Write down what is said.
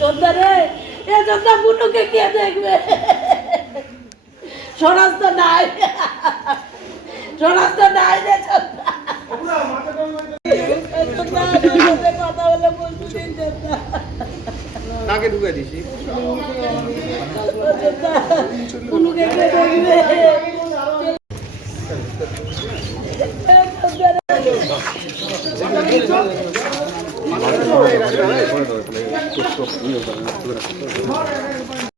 চোদ্দা রে, এ চোদ্দা বুনুকে কে দেখবে? সরাজ তো নাই, সরাজ তো নাই রে চোদ্দা। কথা বলে বলছি চোদ্দা। নাকে ঢুকে দিছি। চোদ্দা বুনুকে কে দেখবে? চোদ্দা রে।